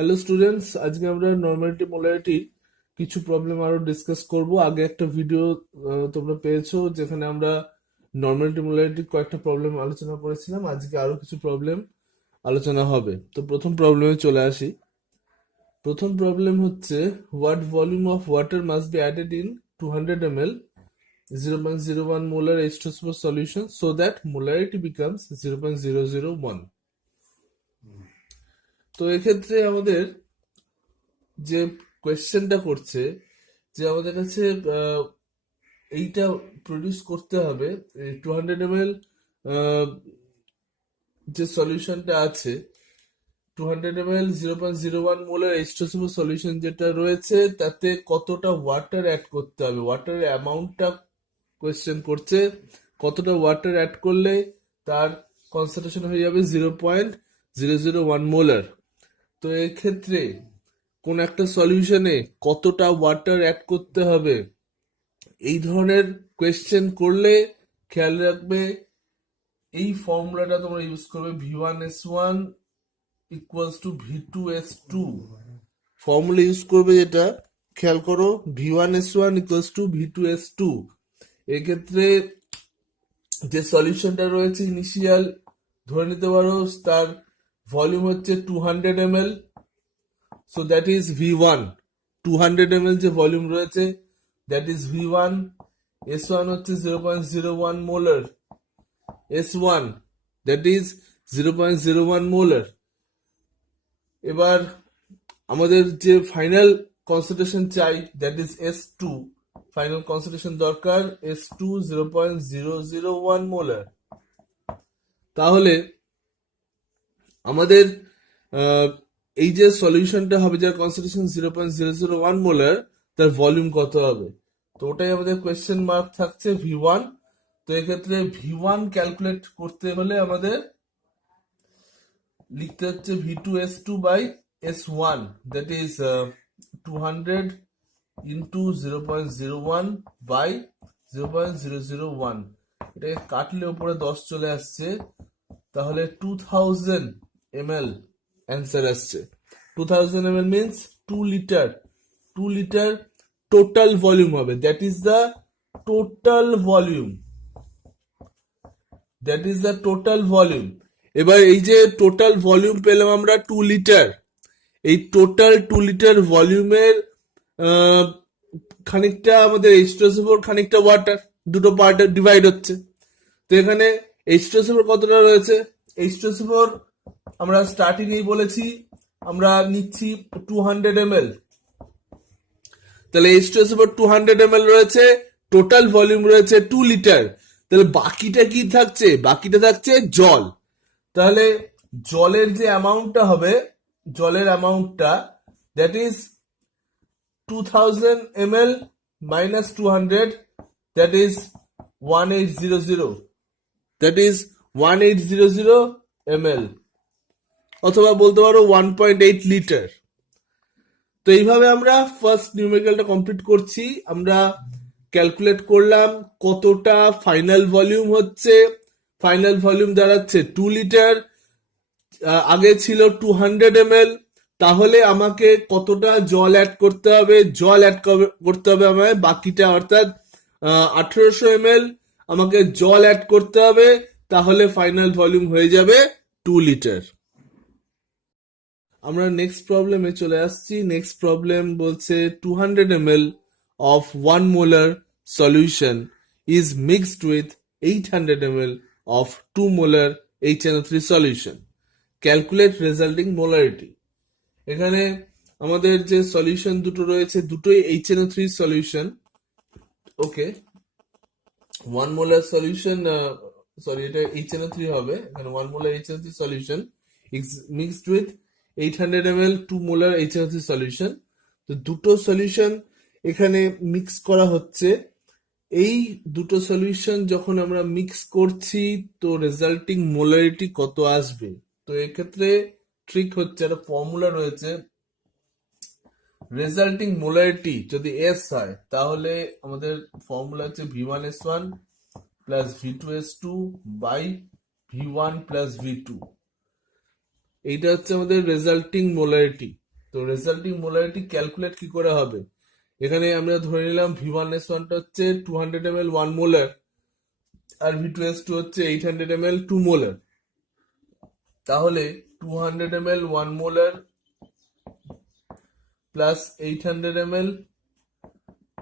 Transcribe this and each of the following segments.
Hello students, আজকে আমরা normality মোলারিটির কিছু প্রবলেম আরো ডিসকাস করব। আগে একটা ভিডিও তোমরা পেয়েছো যেখানে আমরা নর্মালিটি মোলারিটির কয়েকটা প্রবলেম আলোচনা করেছিলাম। আজকে আরো কিছু প্রবলেম আলোচনা হবে। তো প্রথম প্রবলেমে চলে আসি। প্রথম প্রবলেম হচ্ছে, what volume of water must be added in 200 ml 0.01 molar H2SO4 solution so that molarity becomes 0.001. তো এক্ষেত্রে আমাদের যে কোয়েশ্চেনটা করছে যে আমাদের কাছে এইটা প্রডিউস করতে হবে। 200 ml যে সলিউশনটা আছে, 200 ml 0.01 মোলার H2SO4 সলিউশন যেটা রয়েছে তাতে কতটা ওয়াটার অ্যাড করতে হবে, ওয়াটারের অ্যামাউন্টটা কোয়েশ্চেন করছে। কতটা ওয়াটার অ্যাড করলে তার কনসেন্ট্রেশন হয়ে যাবে 0.001 মোলার। তো এক্ষেত্রে কোন একটা সলিউশনে কতটা ওয়াটার অ্যাড করতে হবে, এই ধরনের কোয়েশ্চেন করলে খেয়াল রাখবে এই ফর্মুলাটা তোমরা ইউজ করবে, V1S1 equals to V2S2 formula use করবে। যেটা খেয়াল করো, V1S1 ইকুয়ালস টু V2S2। এক্ষেত্রে যে সলিউশনটা রয়েছে ইনিশিয়াল ধরে নিতে পারো তার ভলিউম হচ্ছে 200 ml, so that is V1। 200 ml যে ভলিউম রয়েছে that is V1। S1 হচ্ছে 0.01 molar, S1 that is 0.01 molar. এবার আমাদের যে ফাইনাল কনসেন্ট্রেশন চাই that is S2, final concentration দরকার S2 0.001 মোলার। তাহলে আমাদের এই যে সলিউশনটা হবে যার কনসেন্ট্রেশন 0.001 মোলার, তার ভলিউম কত হবে? তো ওটাই আমাদের কোয়েশ্চেন মার্ক থাকছে V1। তো এক্ষেত্রে V1 ক্যালকুলেট করতে হলে আমাদের লিখতে হচ্ছে V2S2 by S1, that is 200 into 0.01 by 0.001। এটাকে কাটলে উপরে 10 চলে আসছে, তাহলে 2000 ml অ্যান্সার আসছে। 2000 ml মিন্স 2 লিটার। 2 লিটার টোটাল ভলিউম হবে, that is the total volume, that is the total volume. এবার এই যে টোটাল ভলিউম পেলাম আমরা 2 লিটার, এই টোটাল 2 লিটার ভলিউমের খানিকটা আমাদের H2SO4, খানিকটা ওয়াটার, দুটো পার্টে ডিভাইড হচ্ছে। তো এখানে H2SO4 কতটা রয়েছে? H2SO4 আমরা স্টার্টিং এই বলেছি আমরা নিচ্ছি 200 ml, তাহলে H2SO4 200 ml রয়েছে, টোটাল ভলিউম রয়েছে 2 লিটার। তাহলে বাকিটা কি থাকছে? বাকিটা থাকছে জল। তাহলে জলের যে অ্যামাউন্টটা হবে, জলের অ্যামাউন্টটা that is 2000 ml minus 200, that is 1800, that is 1800 ml, অথবা বলতে পারো 1.8 লিটার। তো এইভাবে আমরা ফার্স্ট নিউমেরিক্যালটা কমপ্লিট করছি। আমরা ক্যালকুলেট করলাম কতটা ফাইনাল ভলিউম হচ্ছে। ফাইনাল ভলিউম দাঁড়াচ্ছে 2 লিটার, আগে ছিল 200 ml। তাহলে আমাকে কতটা জল অ্যাড করতে হবে? জল অ্যাড করতে হবে আমায় বাকিটা, অর্থাৎ 1800 ml আমাকে জল অ্যাড করতে হবে, তাহলে ফাইনাল ভলিউম হয়ে যাবে 2 লিটার। আমরা নেক্সট প্রবলেমে চলে আসছি। নেক্সট প্রবলেম বলছে 200 ml of 1 molar solution is mixed with 800 ml of 2 molar HNO3 solution. Calculate resulting molarity. এখানে আমাদের যে সলিউশন দুটো রয়েছে দুটোই HNO3 সলিউশন। ওকে, 1 molar সলিউশন, সরি এটা HNO3 হবে, এখানে 1 molar HNO3 solution is mixed with 800 ml 2 molar HNO3 solution. তো দুটো সলিউশন এখানে মিক্স করা হচ্ছে। এই দুটো সলিউশন যখন আমরা মিক্স করছি তো রেজাল্টিং মোলারিটি কত আসবে? তো এক্ষেত্রে ট্রিক হচ্ছে, একটা ফর্মুলা রয়েছে, রেজাল্টিং মোলারিটি যদি এস হয় তাহলে আমাদের ফর্মুলা হচ্ছে V1S1 plus V2S2 by V1 plus V2। এইটা হচ্ছে আমাদের রেজাল্টিং মোলারিটি। তো রেজাল্টিং মোলারিটি ক্যালকুলেট কি করে হবে? এখানে আমরা ধরে নিলাম V1S1টা হচ্ছে 200 ml 1 মোলার আর V2S2 হচ্ছে 800 ml 2 মোলার। তাহলে 200 ml 1 molar plus 800 ml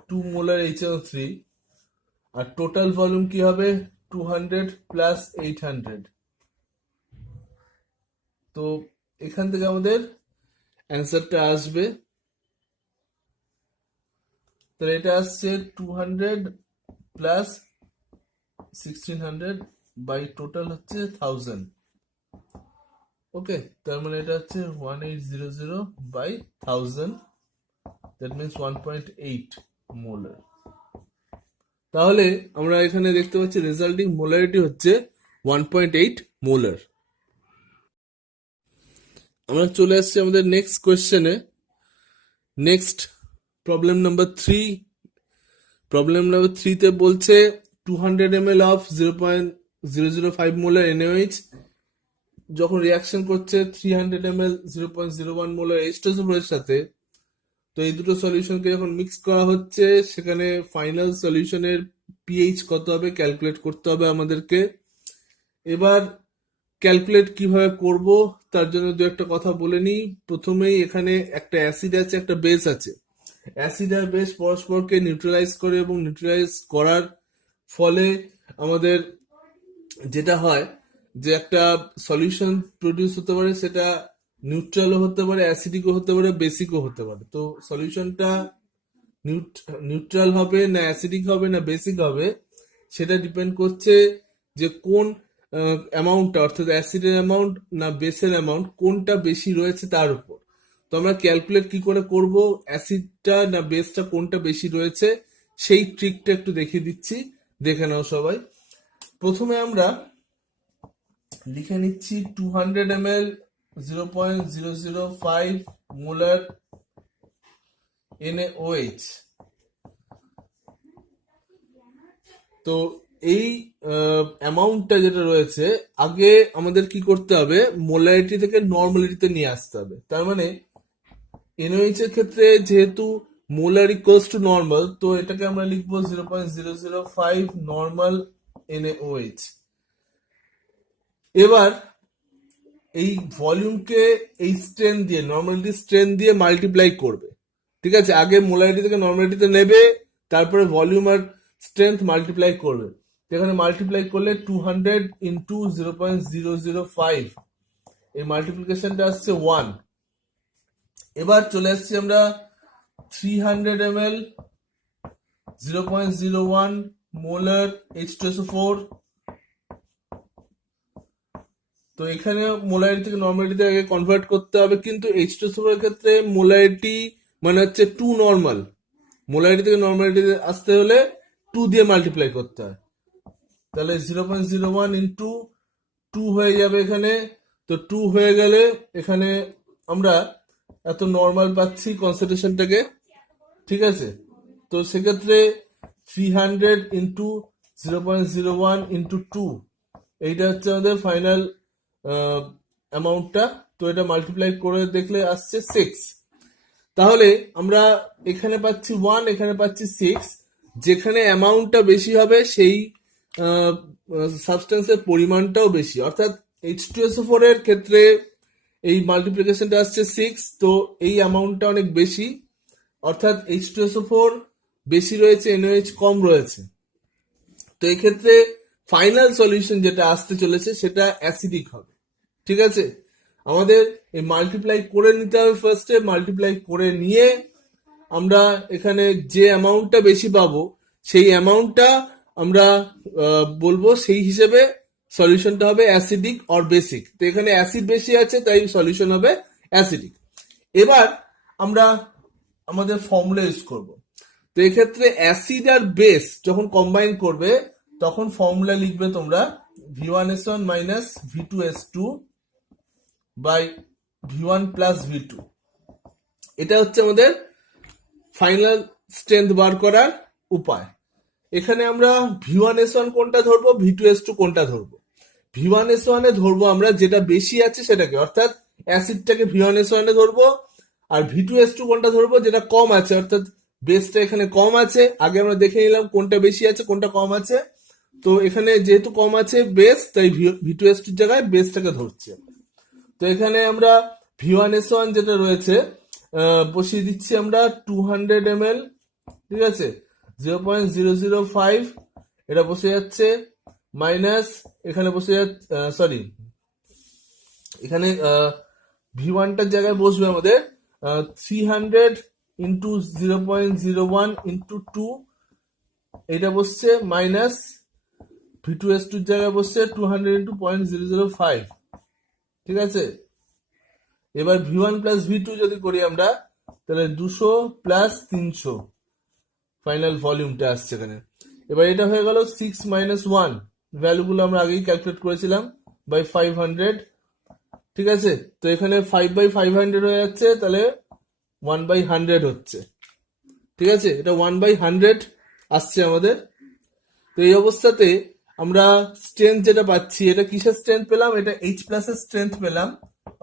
2 molar HNO3 আর টোটাল ভলিউম কি হবে 200 প্লাস 800। তো এখান থেকে আমাদের অ্যান্সারটা আসবে, তাহলে এটা আসছে 200 প্লাস 1600 বাই টোটাল হচ্ছে 1000। ওকে, তার মানে এটা হচ্ছে 1800 বাই 1000, দ্যাট মিনস 1.8 মোলার। তাহলে আমরা এখানে দেখতে পাচ্ছি রেজাল্টিং মোলারিটি হচ্ছে 1.8 মোলার। আমরা চলে আসছি আমাদের নেক্সট কোয়েশ্চেনে। Next problem number 3। Problem number 3-তে বলছে 200 ml অফ 0.005 মোলার NaOH যখন রিয়াকশন করছে 300 ml 0.01 মোলার H2SO4 এর সাথে, তো এই দুটো সলিউশনকে যখন মিক্স করা হচ্ছে সেখানে ফাইনাল সলিউশনের পিএইচ কত হবে ক্যালকুলেট করতে হবে আমাদেরকে। এবার ক্যালকুলেট কিভাবে করব তার জন্য দু একটা কথা বলে নিই। প্রথমেই এখানে একটা অ্যাসিড আছে, একটা বেস আছে। অ্যাসিড আর বেস পরস্পরকে নিউট্রালাইজ করে এবং নিউট্রালাইজ করার ফলে আমাদের যেটা হয় যে একটা সলিউশন প্রডিউস হতে পারে, সেটা নিউট্রালও হতে পারে, অ্যাসিডিকও হতে পারে, বেসিকও হতে পারে। তো সলিউশনটা নিউট্রাল হবে না অ্যাসিডিক হবে না বেসিক হবে সেটা ডিপেন্ড করছে যে কোন অ্যামাউন্টটা, অর্থাৎ অ্যাসিডের অ্যামাউন্ট না বেসের অ্যামাউন্ট কোনটা বেশি রয়েছে তার উপর। তো আমরা ক্যালকুলেট কি করে করব অ্যাসিডটা না বেসটা কোনটা বেশি রয়েছে সেই ট্রিকটা একটু দেখিয়ে দিচ্ছি, দেখে নাও সবাই। প্রথমে আমরা লিখে নিচ্ছি 200 ml 0.005 মোলার NaOH। তো এই অ্যামাউন্টটা যেটা রয়েছে আগে আমাদের কি করতে হবে, মোলারিটি থেকে নর্মালিটিতে নিয়ে আসতে হবে। তার মানে NaOH এর ক্ষেত্রে যেহেতু মোলার ইকুয়ালস টু নর্মাল, তো এটাকে আমরা লিখবো 0.005 নর্মাল NaOH। এবার এই ভলিউমকে এই স্ট্রেন দিয়ে নর্মালিটি স্ট্রেন দিয়ে মাল্টিপ্লাই করবে। ঠিক আছে, আগে মোলারিটি থেকে নর্মালিটিতে নেবে, তারপরে ভলিউম আর স্ট্রেংথ মাল্টিপ্লাই করবে। এখানে মাল্টিপ্লাই করলে 200 ইন্টু 0.005, এই মাল্টিপ্লিকেশনটা আসছে 1। এবার চলে আসছি আমরা 300 ml 0.01 মোলার H2SO4। তো এখানে মোলারিটি থেকে নর্মালিটিতে আগে কনভার্ট করতে হবে, কিন্তু H2SO4 এর ক্ষেত্রে মোলারিটি মানে হচ্ছে 2 নর্মাল, মোলারিটি থেকে নর্মালিটিতে আসতে হলে 2 দিয়ে মাল্টিপ্লাই করতে হয়। তাহলে 0.01 ইন্টু 2 হয়ে যাবে এখানে। তো 2 হয়ে গেলে এখানে আমরা এত নর্মাল পাচ্ছি কনসেন্ট্রেশনটাকে। ঠিক আছে, তো সেক্ষেত্রে 300 ইন্টু 0.01 ইন্টু 2, এইটা হচ্ছে আমাদের ফাইনাল অ্যামাউন্টটা। তো এটা মাল্টিপ্লাই করে দেখলে আসছে 6। তাহলে আমরা এখানে পাচ্ছি 1, এখানে পাচ্ছি 6। যেখানে অ্যামাউন্টটা বেশি হবে সেই সাবস্টেন্সের পরিমাণটাও বেশি, অর্থাৎ H2SO4 এর ক্ষেত্রে এই মাল্টিপ্লিকেশনটা আসছে 6, তো এই অ্যামাউন্টটা অনেক বেশি, অর্থাৎ H2SO4 বেশি রয়েছে, NaOH কম রয়েছে। তো এই ক্ষেত্রে ফাইনাল সলিউশন যেটা আসতে চলেছে সেটা অ্যাসিডিক হবে। ঠিক আছে, আমাদের এই মাল্টিপ্লাই করে নিতে হবে। ফার্স্টে মাল্টিপ্লাই করে নিয়ে আমরা এখানে যে অ্যামাউন্টটা বেশি পাবো সেই অ্যামাউন্টটা আমরা বলবো, সেই হিসেবে সলিউশনটা হবে অ্যাসিডিক অর বেসিক। তো এখানে অ্যাসিড বেশি আছে তাই সলিউশন হবে অ্যাসিডিক। এবার আমরা আমাদের ফর্মুলা ইউজ করব। তো এক্ষেত্রে অ্যাসিড আর বেস যখন কম্বাইন করবে তখন ফর্মুলা লিখবে তোমরা V1S1 minus V2S2 by V1 plus V2। এটা হচ্ছে আমাদের ফাইনাল স্ট্রেংথ বার করার উপায়। এখানে আমরা V1S1 কোনটা ধরবো, V2S2 কোনটা ধরবো। V1S1 এ ধরবো আমরা যেটা বেশি আছে সেটাকে, অর্থাৎ অ্যাসিডটাকে V1S1 এ ধরবো, আর V2S2 কোনটা ধরবো, যেটা কম আছে, অর্থাৎ বেসটা এখানে কম আছে। আগে আমরা দেখে নিলাম কোনটা বেশি আছে কোনটা কম আছে। তো এখানে যেহেতু কম আছে বেস, তাই V2S2 জায়গায় বেসটাকে ধরছি। তো এখানে আমরা V1S1 যেটা রয়েছে বসিয়ে দিচ্ছি আমরা 200 ml, ঠিক আছে, 0.005, এটা বসে যাচ্ছে মাইনাস, এখানে বসে যাচ্ছে, সরি, এখানে V1টার জায়গায় বসবে আমাদের 300 ইন্টু 0.01 ইন্টু 2, এটা বসছে মাইনাস V2S2 জায়গায় বসছে 200 ইন্টু 0.005, ঠিক আছে। এবার V1 প্লাস V2 যদি করি আমরা, তাহলে 200 প্লাস 300 ফাইনাল ভলিউমটা আসছে এখানে। এবার এটা হয়ে গেল 6 মাইনাস 1, ভ্যালুগুলো আমরা আগেই ক্যালকুলেট করেছিলাম, বাই 500, ঠিক আছে। তো এখানে 5/500 হয়ে যাচ্ছে, তাহলে 1/100 হচ্ছে, ঠিক আছে। এটা 1/100 আসছে আমাদের। তো এই অবস্থাতে আমরা স্ট্রেংথ যেটা পাচ্ছি, এটা কিসের স্ট্রেংথ পেলাম, এটা H প্লাস এর স্ট্রেংথ পেলাম,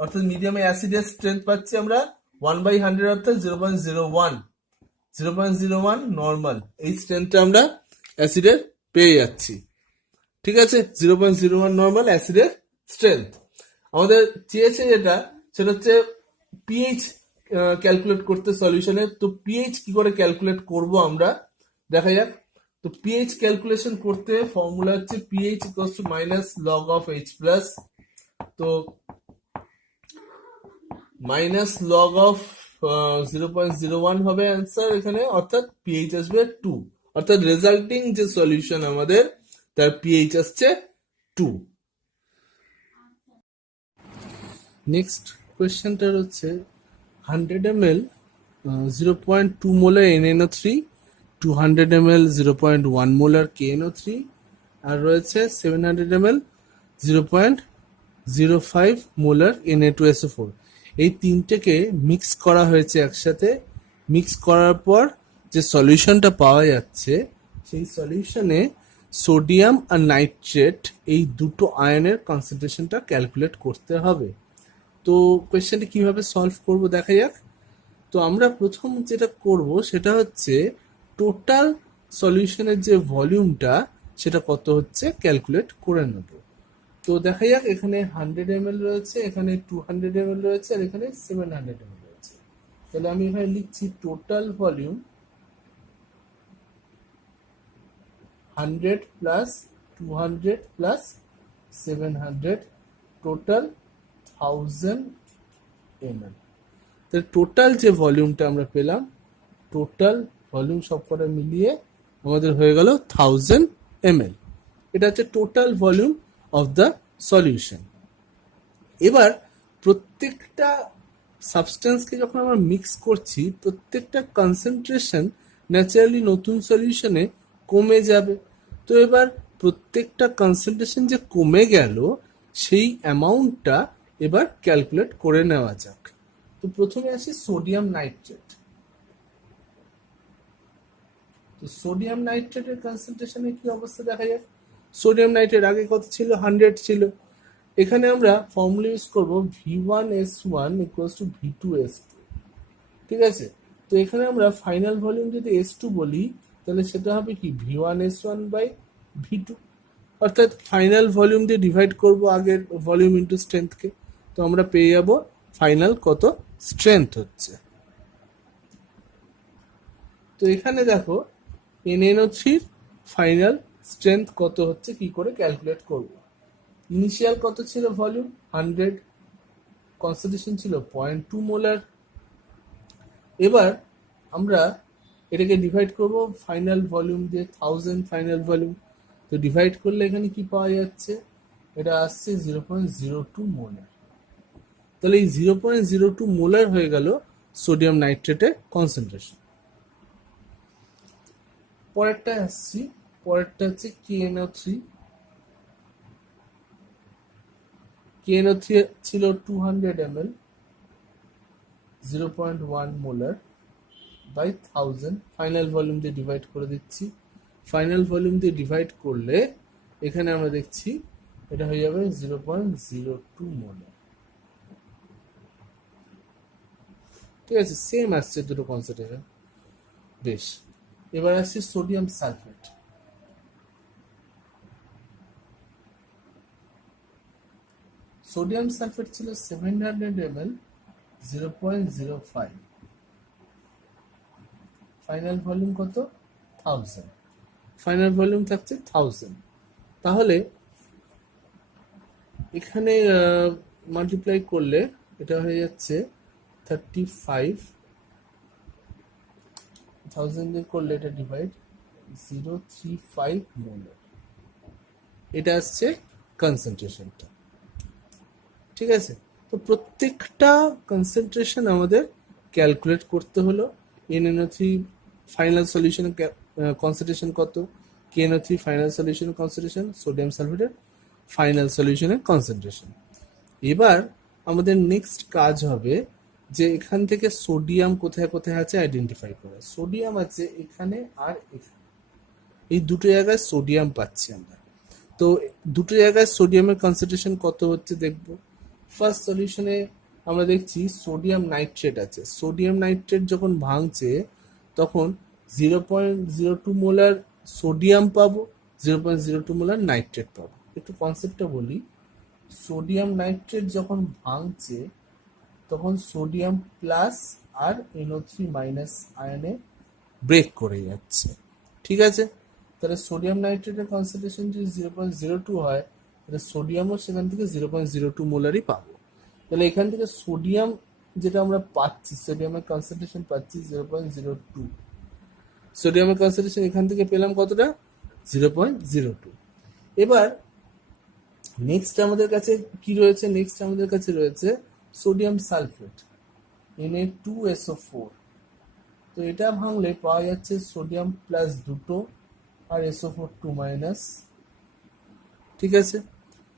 অর্থাৎ মিডিয়ামে অ্যাসিডের স্ট্রেংথ পাচ্ছি আমরা 1/100, অর্থাৎ 0.01 নর্মাল, এই স্ট্রেংথটা আমরা অ্যাসিডের পেয়ে যাচ্ছি, ঠিক আছে। 0.01 নর্মাল অ্যাসিডের স্ট্রেংথ। আমাদের চেয়েছে যেটা, সেটা হচ্ছে পিএইচ ক্যালকুলেট করতে সলিউশনে। তো পিএইচ কি করে ক্যালকুলেট করব আমরা, দেখা যাক। তো পিএইচ ক্যালকুলেশন করতে ফর্মুলা হচ্ছে pH equals to minus log of H plus, তো মাইনাস লগ অফ 0.01 হবে অ্যান্সার এখানে, অর্থাৎ পিএইচ আসবে 2, অর্থাৎ রেজাল্টিং যে সলিউশন আমাদের তার পিএইচ আসছে 2। নেক্সট কোয়েশ্চেনটা হচ্ছে 100 ml 0.2 molar NaNO3, 200 ml 0.1 molar KNO3, আর রয়েছে 700 ml 0.05 মোলার Na2SO4। এই তিনটেকে মিক্স করা হয়েছে একসাথে। মিক্স করার পর যে সলিউশনটা পাওয়া যাচ্ছে, সেই সলিউশনে সোডিয়াম আর নাইট্রেট এই দুটো আয়নের কনসেন্ট্রেশনটা ক্যালকুলেট করতে হবে। তো কোয়েশ্চেনটি কিভাবে সলভ করব দেখা যাক। তো আমরা প্রথম যেটা করব সেটা হচ্ছে টোটাল সলিউশনের যে ভলিউমটা সেটা কত হচ্ছে ক্যালকুলেট করে নেব। তো দেখা যাক, এখানে 100 ml রয়েছে, এখানে 200 ml রয়েছে, আর এখানে 700 ml রয়েছে। তাহলে আমি এখানে লিখছি total volume 100 plus 200 plus 700, total 1000 ml। তাহলে টোটাল যে ভলিউমটা আমরা পেলাম, টোটাল ভলিউম সবকটা মিলিয়ে আমাদের হয়ে গেল 1000 ml। এটা হচ্ছে total volume of the solution. এবার প্রত্যেকটা সাবস্টেন্সকে যখন আমরা মিক্স করছি, প্রত্যেকটা কনসেন্ট্রেশন ন্যাচারালি নতুন সলিউশনে কমে যাবে। তো এবার প্রত্যেকটা কনসেন্ট্রেশন যে কমে গেল, সেই অ্যামাউন্টটা এবার ক্যালকুলেট করে নেওয়া যাক। তো প্রথমে আসি সোডিয়াম নাইট্রেট। তো সোডিয়াম নাইট্রেটের কনসেন্ট্রেশনের কি অবস্থা দেখা যাক। সোডিয়াম নাইট্রেট আগে কত ছিল, 100 ছিল। এখানে আমরা ফর্মুলা ইউজ করব V1S1 ইকুয়ালস টু V2S2, ঠিক আছে। তো এখানে আমরা ফাইনাল ভলিউম যদি S2 বলি, তাহলে সেটা হবে কি V1S1 বাই V2, অর্থাৎ ফাইনাল ভলিউম দিয়ে ডিভাইড করব আগের ভলিউম ইন্টু স্ট্রেংথকে। তো আমরা পেয়ে যাব ফাইনাল কত স্ট্রেংথ হচ্ছে। তো এখানে দেখো NaNO3 ফাইনাল স্ট্রেংথ কত হচ্ছে, কি করে ক্যালকুলেট করব। ইনিশিয়াল কত ছিল ভলিউম 100, কনসেন্ট্রেশন ছিল 0.2 মোলার। এবার আমরা এটাকে ডিভাইড করব ফাইনাল ভলিউম দিয়ে, 1000 ফাইনাল ভলিউম। তো ডিভাইড করলে এখানে কি পাওয়া যাচ্ছে, এটা আসছে 0.02 মোলার। তাহলে এই 0.02 মোলার হয়ে গেল সোডিয়াম নাইট্রেটের কনসেন্ট্রেশন। পরেরটা আসছি, পরেরটা হচ্ছে KNO3। KNO3 ছিল 200 ml 0.1 molar by 1000, final volume দিয়ে ডিভাইড করে দিচ্ছি। ফাইনাল ভলিউম দিয়ে ডিভাইড করলে এখানে আমরা দেখছি এটা হয়ে যাবে 0.02 মোলার। ঠিক আছে, সেম আসছে দুটো কনসেন্ট্রেশন। বেশ, এবার আসছে সোডিয়াম সালফেট। সোডিয়াম সালফেট ছিল 700 ml, 0.05, ফাইনাল ভলিউম কত? 1000, ফাইনাল ভলিউম থাকছে 1000। তাহলে এখানে মাল্টিপ্লাই করলে এটা হয়ে যাচ্ছে 35, 1000 দিয়ে করলে এটা ডিভাইড 035 মোলার, এটা আসছে কনসেন্ট্রেশনটা। ঠিক আছে, তো প্রত্যেকটা কনসেন্ট্রেশন আমাদের ক্যালকুলেট করতে হলো। NNO3 ফাইনাল সলিউশনের কনসেন্ট্রেশন কত, KNO3 ফাইনাল সলিউশনের কনসেন্ট্রেশন, সোডিয়াম সালফেটের ফাইনাল সলিউশনের কনসেন্ট্রেশন। এবার আমাদের নেক্সট কাজ হবে যে এখান থেকে সোডিয়াম কোথায় কোথায় আছে আইডেন্টিফাই করা। সোডিয়াম আছে এখানে আর এখানে, এই দুটো জায়গায় সোডিয়াম পাচ্ছি আমরা। তো দুটো জায়গায় সোডিয়ামের কনসেন্ট্রেশন কত হচ্ছে দেখব। ফার্স্ট সলিউশনে আমরা দেখছি সোডিয়াম নাইট্রেট আছে। সোডিয়াম নাইট্রেট যখন ভাঙছে তখন 0.02 মোলার সোডিয়াম পাবো, 0.02 মোলার নাইট্রেট পাবো। একটু কনসেপ্টটা বলি, সোডিয়াম নাইট্রেট যখন ভাঙছে তখন সোডিয়াম প্লাস আর NO3 মাইনাস আয়নে ব্রেক করে যাচ্ছে। ঠিক আছে, তাহলে সোডিয়াম নাইট্রেটের কনসেন্ট্রেশন যদি 0.02 হয়, তাহলে সোডিয়ামও সেখান থেকে 0.02 মোলারই পাবো। তাহলে এখান থেকে সোডিয়াম যেটা আমরা পাচ্ছি, সোডিয়ামের কনসেন্ট্রেশন পাচ্ছি 0.02, সোডিয়ামের কনসেন্ট্রেশন এখান থেকে পেলাম কতটা? 0.02। এবার নেক্সট আমাদের কাছে কি রয়েছে? নেক্সট আমাদের কাছে রয়েছে সোডিয়াম সালফেট, Na2SO4। তো এটা ভাঙলে পাওয়া যাচ্ছে সোডিয়াম প্লাস দুটো আর SO4 2 মাইনাস। ঠিক আছে,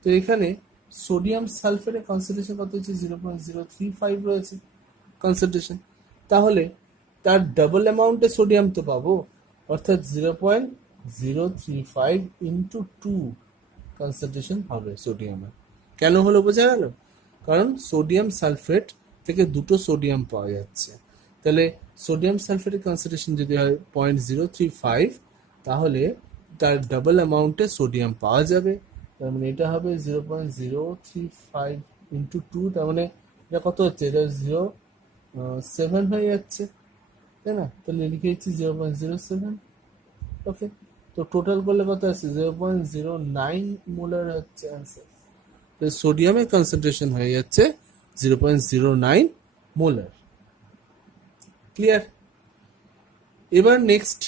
তো এখানে সোডিয়াম সালফেটের কনসেন্ট্রেশন কত হচ্ছে? 0.035 রয়েছে কনসেন্ট্রেশন। তাহলে তার ডাবল অ্যামাউন্টে সোডিয়াম তো পাবো, অর্থাৎ 0.035 ইন্টু 2 কনসেন্ট্রেশন হবে সোডিয়ামের। কেন হলো বোঝা গেল? কারণ সোডিয়াম সালফেট থেকে দুটো সোডিয়াম পাওয়া যাচ্ছে। তাহলে সোডিয়াম সালফেটের কনসেন্ট্রেশন যদি হয় 0.035, তাহলে তার ডাবল অ্যামাউন্টে সোডিয়াম পাওয়া যাবে। তার মানে এটা হবে 0.035 ইন্টু 2, তার মানে এটা কত হচ্ছে? এটা 0.7 হয়ে যাচ্ছে, তাই না? তাহলে লিখে দিচ্ছি 0.07। ওকে, তো টোটাল করলে কত আছে? 0.09 মোলার হচ্ছে অ্যান্সার। তো সোডিয়ামের কনসেন্ট্রেশন হয়ে যাচ্ছে 0.09 মোলার। ক্লিয়ার? এবার নেক্সট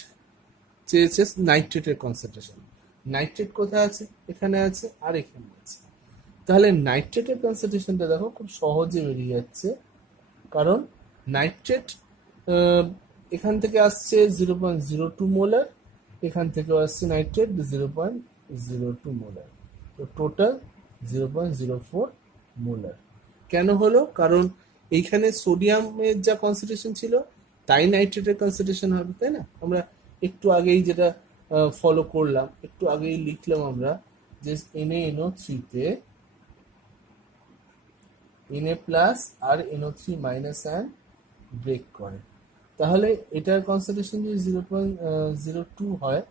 চেয়েছে নাইট্রেটের কনসেন্ট্রেশন। নাইট্রেট কোথায় আছে? এখানে আছে আর এখানে আছে। তাহলে নাইট্রেটের কনসেন্ট্রেশনটা দেখো খুব সহজে বেরিয়ে যাচ্ছে, কারণ নাইট্রেট এখান থেকে আসছে 0.02 মোলার, এখান থেকেও আসছে নাইট্রেট 0.02 মোলার, তো টোটাল 0.04 মোলার। কেন হলো? কারণ এইখানে সোডিয়ামের যা কনসেন্ট্রেশন ছিল তাই নাইট্রেটের কনসেন্ট্রেশন হবে, তাই না? আমরা একটু আগেই যেটা ফলো করলাম, একটু আগেই লিখলাম আমরা যে NaNO3 তে Na প্লাস আর NO3 মাইনাস আয়ন ব্রেক করে। তাহলে এটার কনসেন্ট্রেশন যদি 0.02 হয়,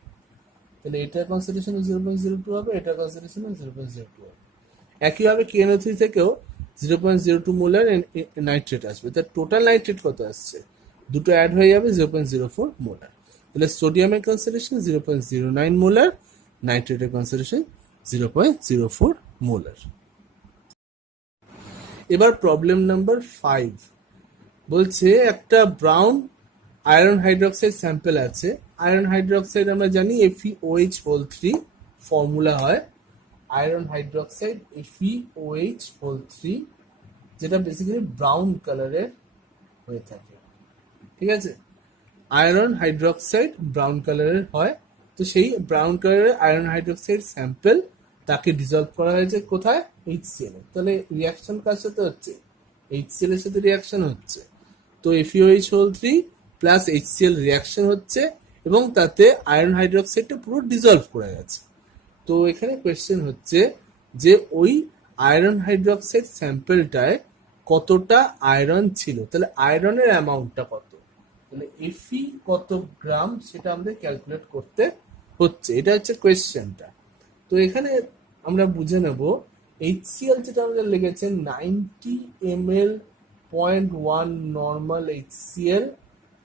তাহলে এটার কনসেন্ট্রেশন 0.02 হবে, এটার কনসেন্ট্রেশন 0.02 হবে। একইভাবে KNO3 থেকেও 0.02 মোলার নাইট্রেট আসবে। তার টোটাল নাইট্রেট কত আসছে? দুটো অ্যাড হয়ে যাবে 0.04 মোলার। তাহলে সোডিয়ামের কনসেন্ট্রেশন 0.09 মোলার, নাইট্রেটের কনসেন্ট্রেশন 0.04 মোলার। এবার প্রবলেম নাম্বার 5 বলছে একটা ব্রাউন আয়রন হাইড্রোক্সাইড স্যাম্পল আছে। আয়রন হাইড্রোক্সাইড আমরা জানি FeOH3 ফর্মুলা হয় আয়রন হাইড্রোক্সাইড FeOH3, যেটা বেসিক্যালি ব্রাউন কালারের হয়ে থাকে। ঠিক আছে, আয়রন হাইড্রোক্সাইড ব্রাউন কালারের হয়। তো সেই ব্রাউন কালারের আয়রন হাইড্রোক্সাইড স্যাম্পল তাকে ডিজলভ করা হয়েছে কোথায়? HCl এ। তাহলে রিয়াকশন কার সাথে হচ্ছে? HCl এর সাথে রিয়াকশন হচ্ছে। তো FeOH3 প্লাস HCl রিয়াকশন হচ্ছে এবং তাতে আয়রন হাইড্রোক্সাইডটা পুরো ডিজলভ করে গেছে। তো এখানে কোয়েশ্চেন হচ্ছে যে ওই আয়রন হাইড্রোক্সাইড স্যাম্পলটায় কতটা আয়রন ছিল, তাহলে আয়রনের অ্যামাউন্টটা কত, তাহলে এফি কত গ্রাম সেটা আমাদের ক্যালকুলেট করতে হচ্ছে, এটা হচ্ছে কোয়েশ্চেনটা। তো এখানে আমরা বুঝে নেব HCl যেটা আমাদের লেগেছে 90 ml 0.1 নর্মাল HCl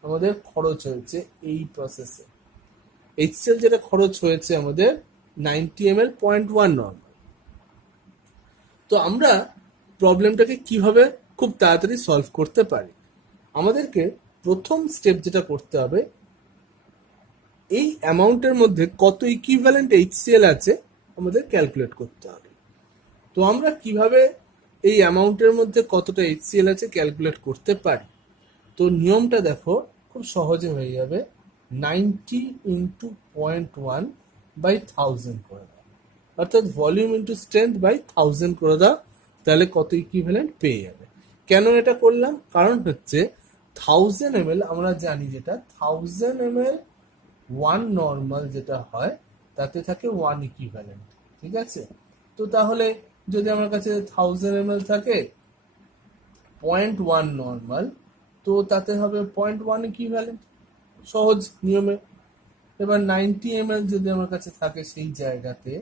আমাদের খরচ হয়েছে এই প্রসেসে। HCl যেটা খরচ হয়েছে আমাদের 90 ml 0.1 নর্মাল। তো আমরা প্রবলেমটাকে কিভাবে খুব তাড়াতাড়ি সলভ করতে পারি, আমাদেরকে প্রথম স্টেপ যেটা করতে হবে, এই অ্যামাউন্টের মধ্যে কত ইকুইভ্যালেন্ট HCl আছে আমাদের ক্যালকুলেট করতে হবে। তো আমরা কিভাবে এই অ্যামাউন্টের মধ্যে কতটা HCl আছে ক্যালকুলেট করতে পারি, তো নিয়মটা দেখো খুব সহজে হয়ে যাবে, 90 ইন্টু 0.1 বাই 1000 করে দাও, অর্থাৎ ভলিউম ইন্টু স্ট্রেংথ বাই 1000 করে দাও, তাহলে কত ইকুইভ্যালেন্ট পেয়ে যাবে। কেন এটা করলাম, কারণ হচ্ছে 1000 ml আমরা জানি যেটা 1000 ml 1 নর্মাল যেটা হয় তাতে থাকে 1 ইকুইভ্যালেন্ট, ঠিক আছে। তো তাহলে যদি আমার কাছে 1000 ml থাকে 0.1 নর্মাল, তো তাতে হবে 0.1 ইকুইভ্যালেন্ট, সহজ নিয়মে। এবার 90 ml যদি আমার কাছে থাকে সেই জায়গাতে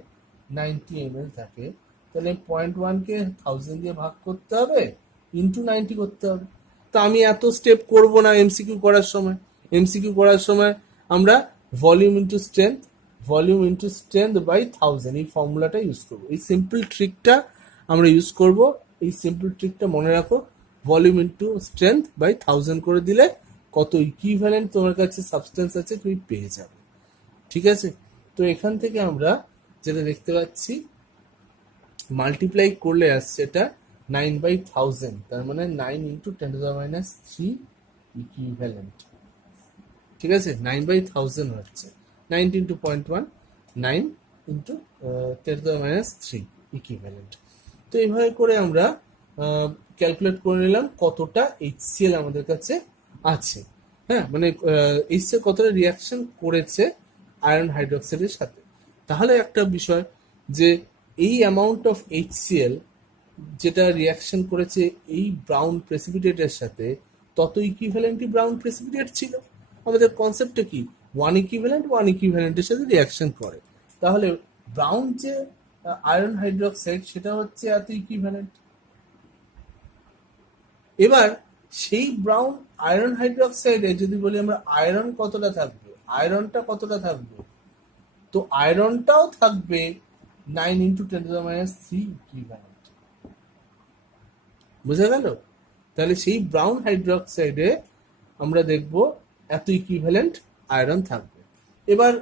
90 ml থাকে, তাহলে 0.1 কে 1000 দিয়ে ভাগ করতে হবে, ইন্টু 90 করতে হবে। তো আমি এত স্টেপ করব না এমসিকিউ করার সময়। এমসিকিউ করার সময় আমরা ভলিউম ইন্টু স্ট্রেংথ বাই 1000 এই ফর্মুলাটা ইউজ করবো। এই সিম্পল ট্রিকটা আমরা ইউজ করব। এই সিম্পল ট্রিকটা মনে রাখো, ভলিউম ইন্টু স্ট্রেংথ বাই 1000 করে দিলে কত ইকুইভ্যালেন্ট তোমার কাছে সাবস্টেন্স আছে তুমি পেয়ে যাবে, ঠিক আছে। তো এখান থেকে আমরা যেটা দেখতে পাচ্ছি মাল্টিপ্লাই করলে আসছে এটা 9/1000, তার মানে 9 ইন্টু 10⁻³ ইকুইভ্যালেন্ট, ঠিক আছে। 9/1000 হচ্ছে 9 ইন্টু 0.1, 9 ইন্টু 10⁻³ ইকুইভ্যালেন্ট। তো এইভাবে করে আমরা ক্যালকুলেট করে নিলাম কতটা HCl আমাদের কাছে আছে, হ্যাঁ, মানে HCl কতটা রিয়াকশন করেছে আয়রন হাইড্রোক্সাইডের সাথে। তাহলে একটা বিষয় যে এই অ্যামাউন্ট অফ HCl যেটা রিয়াকশন করেছে এই ব্রাউন প্রেসিপিটেটের সাথে, তত ইকুইভ্যালেন্টই ব্রাউন প্রেসিপিটেট ছিল। আমাদের কনসেপ্টটা কি, ওয়ান ইকুইভ্যালেন্টের সাথে রিয়াকশন করে, তাহলে ব্রাউন যে আয়রন হাইড্রোক্সাইড সেটা হচ্ছে এত ইকুইভ্যালেন্ট। এবার সেই ব্রাউন আয়রন হাইড্রোক্সাইডে যদি বলি আমরা আয়রন কতটা থাকবে, আয়রনটা কতটা থাকবে, তো আয়রনটাও থাকবে 9 ইন্টু 10⁻³ ইকুইভ্যালেন্ট, বোঝা গেল। তাহলে সেই ব্রাউন হাইড্রোক্সাইডে আমরা দেখব এত ইকুইভ্যালেন্ট আয়রন থাকবে। এবার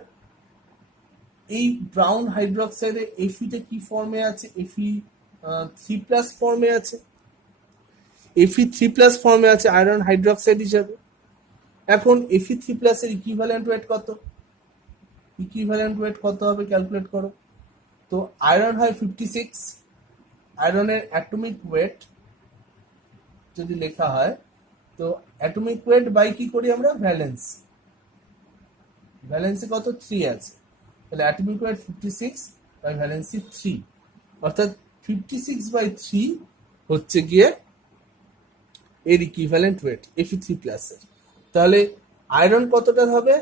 এই ব্রাউন হাইড্রোক্সাইডে এফিটা কি ফর্মে আছে, Fe3+ ফর্মে আছে, Fe3+ ফর্মে আছে আয়রন হাইড্রোক্সাইড হিসাবে। এখন Fe3+ এর ইকুইভ্যালেন্ট ওয়েট কত হবে ক্যালকুলেট করো। তো আয়রন হয় 56, আয়রনের অ্যাটমিক ওয়েট যদি লেখা হয়, তো অ্যাটমিক ওয়েট বাই কি করি আমরা, ভ্যালেন্সি কত 3 আছে, তাহলে অ্যাটমিক ওয়েট 56 বাই ভ্যালেন্সি 3, অর্থাৎ 56/3 হচ্ছে গিয়ে এর ইকুইভ্যালেন্ট ওয়েট Fe3+ এর। তাহলে আয়রন কতটা হবে,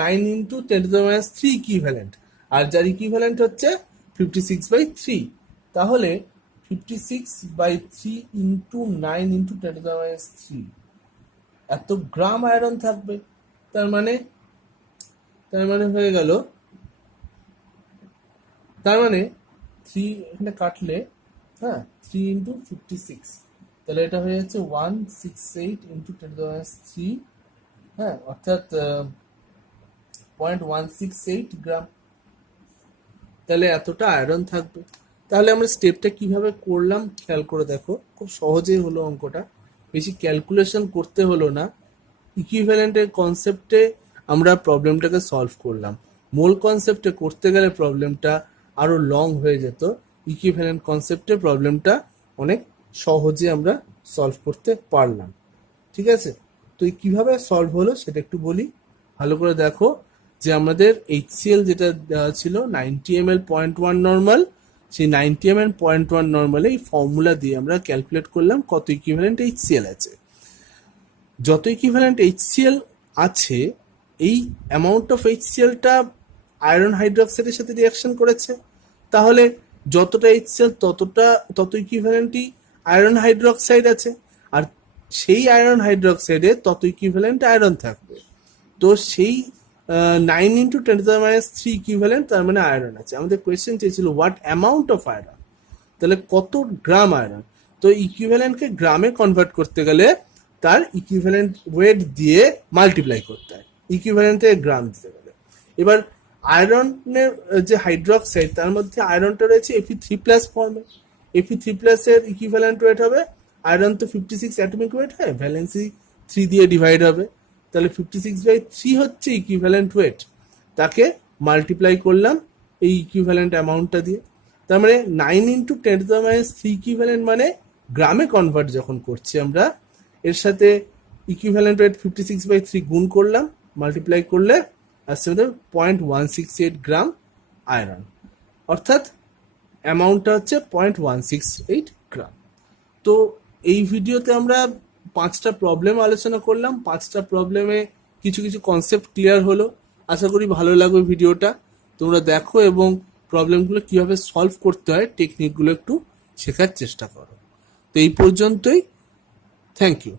9 ইন্টু 10⁻³ ইকুইভ্যালেন্ট, আর যার ইকুইভ্যালেন্ট হচ্ছে 56/3, তাহলে 56/3 ইন্টু 9 ইন্টু 10⁻³ এত গ্রাম আয়রন থাকবে। তার মানে হয়ে গেল, তার মানে 3 এখানে কাটলে, হ্যাঁ, 3 ইন্টু 56, তাহলে এটা হয়ে যাচ্ছে 168 ইন্টু 10⁻³, হ্যাঁ, অর্থাৎ 0.168 গ্রাম, তাহলে এতটা আয়রন থাকবে। তাহলে আমরা স্টেপটা কিভাবে করলাম খেয়াল করে দেখো, খুব সহজেই হলো অঙ্কটা, বেশি ক্যালকুলেশন করতে হলো না। ইকুইভ্যালেন্টের কনসেপ্টে আমরা প্রবলেমটাকে সলভ করলাম, মোল কনসেপ্টে করতে গেলে প্রবলেমটা আরো লং হয়ে যেত, ইকুইভ্যালেন্ট কনসেপ্টে প্রবলেমটা অনেক সহজে আমরা সলভ করতে পারলাম, ঠিক আছে। তো কিভাবে সলভ হলো সেটা একটু বলি, ভালো করে দেখো। যে আমাদের HCl যেটা দেওয়া ছিল 90 ml 0.1 নর্মাল, সেই 90 and 0.1 নর্মালে এই ফর্মুলা দিয়ে আমরা ক্যালকুলেট করলাম কত ইকুইভ্যালেন্ট HCl আছে। যত ইকুইভ্যালেন্ট HCl আছে, এই অ্যামাউন্ট অফ HClটা আয়রন হাইড্রোক্সাইডের সাথে রিয়াকশন করেছে, তাহলে যতটা HCl তত ইকুইভ্যালেন্টই আয়রন হাইড্রোক্সাইড আছে, আর সেই আয়রন হাইড্রোক্সাইডে তত ইকুইভ্যালেন্ট আয়রন থাকবে। তো সেই 9 × 10⁻³ ইকুইভ্যালেন্ট, তার মানে আয়রন আছে। আমাদের কোয়েশ্চেন চেয়েছিল হোয়াট অ্যামাউন্ট অফ আয়রন, তাহলে কত গ্রাম আয়রন। তো ইকুইভ্যালেন্টকে গ্রামে কনভার্ট করতে গেলে তার ইকুইভ্যালেন্ট ওয়েট দিয়ে মাল্টিপ্লাই করতে হয় ইকুইভ্যালেন্ট থেকে গ্রাম দিতে গেলে। এবার আয়রনের যে হাইড্রোক্সাইড, তার মধ্যে আয়রনটা রয়েছে Fe3+ ফর্মে। Fe3+ এর ইকুইভ্যালেন্ট ওয়েট হবে, আয়রন তো 56 অ্যাটমিক ওয়েট হয়, ভ্যালেন্সি 3 দিয়ে ডিভাইড হবে, তাহলে 56/3 হচ্ছে ইকুইভ্যালেন্ট ওয়েট। তাকে মাল্টিপ্লাই করলাম এই ইকুইভ্যালেন্ট অ্যামাউন্টটা দিয়ে। তার মানে 9 × 10⁻³ ইকুইভ্যালেন্ট মানে গ্রামে কনভার্ট যখন করছি আমরা, এর সাথে ইকুইভ্যালেন্ট ওয়েট 56/3 গুণ করলাম, মাল্টিপ্লাই করলে আসছে আমাদের 0.168 গ্রাম আয়রন, অর্থাৎ অ্যামাউন্টটা হচ্ছে 0.168 গ্রাম। তো এই ভিডিওতে আমরা 5টা প্রবলেম আলোচনা করলাম। 5টা প্রবলেমে কিছু কিছু কনসেপ্ট ক্লিয়ার হলো। আশা করি ভালো লাগবে ভিডিওটা, তোমরা দেখো এবং প্রবলেমগুলো কিভাবে সলভ করতে হয় টেকনিকগুলো একটু শেখার চেষ্টা করো। তো এই পর্যন্তই, থ্যাংক ইউ।